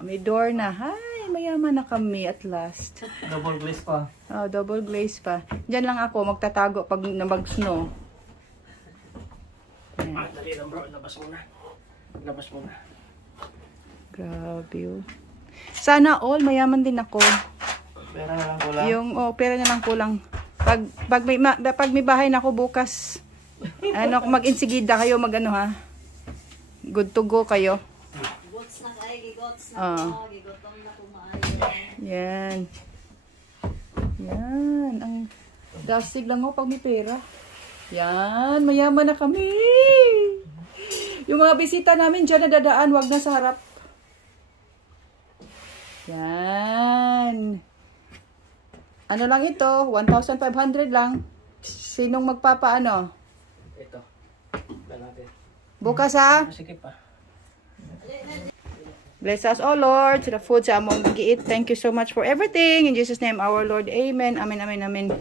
May door na. Hi, mayaman na kami at last. Double glaze pa. Oh, double glaze pa. Diyan lang ako magtatago pag mag-snow. Dali lang bro, labas muna. Labas muna. Grabe yun. Sana all, mayaman din ako. Pera na lang kulang. Pera na lang kulang. Pag may bahay na ako bukas, mag-insigida kayo, mag-ano ha. Good to go kayo. Gots na kayo, gigots na ko, gigotom na kumaayo. Yan. Yan. Ang dasig lang ako pag may pera. Yan. Mayaman na kami. Yung mga bisita namin dyan na dadaan, wag na sa harap. Yan. Ano lang ito? 1,500 lang. Sinong magpapaano? Ito. Natin. Bukas ha? Sige pa. Bless us, O Lord, to the food sa among giit. Thank you so much for everything. In Jesus' name, our Lord. Amen. Amen, amen, amen.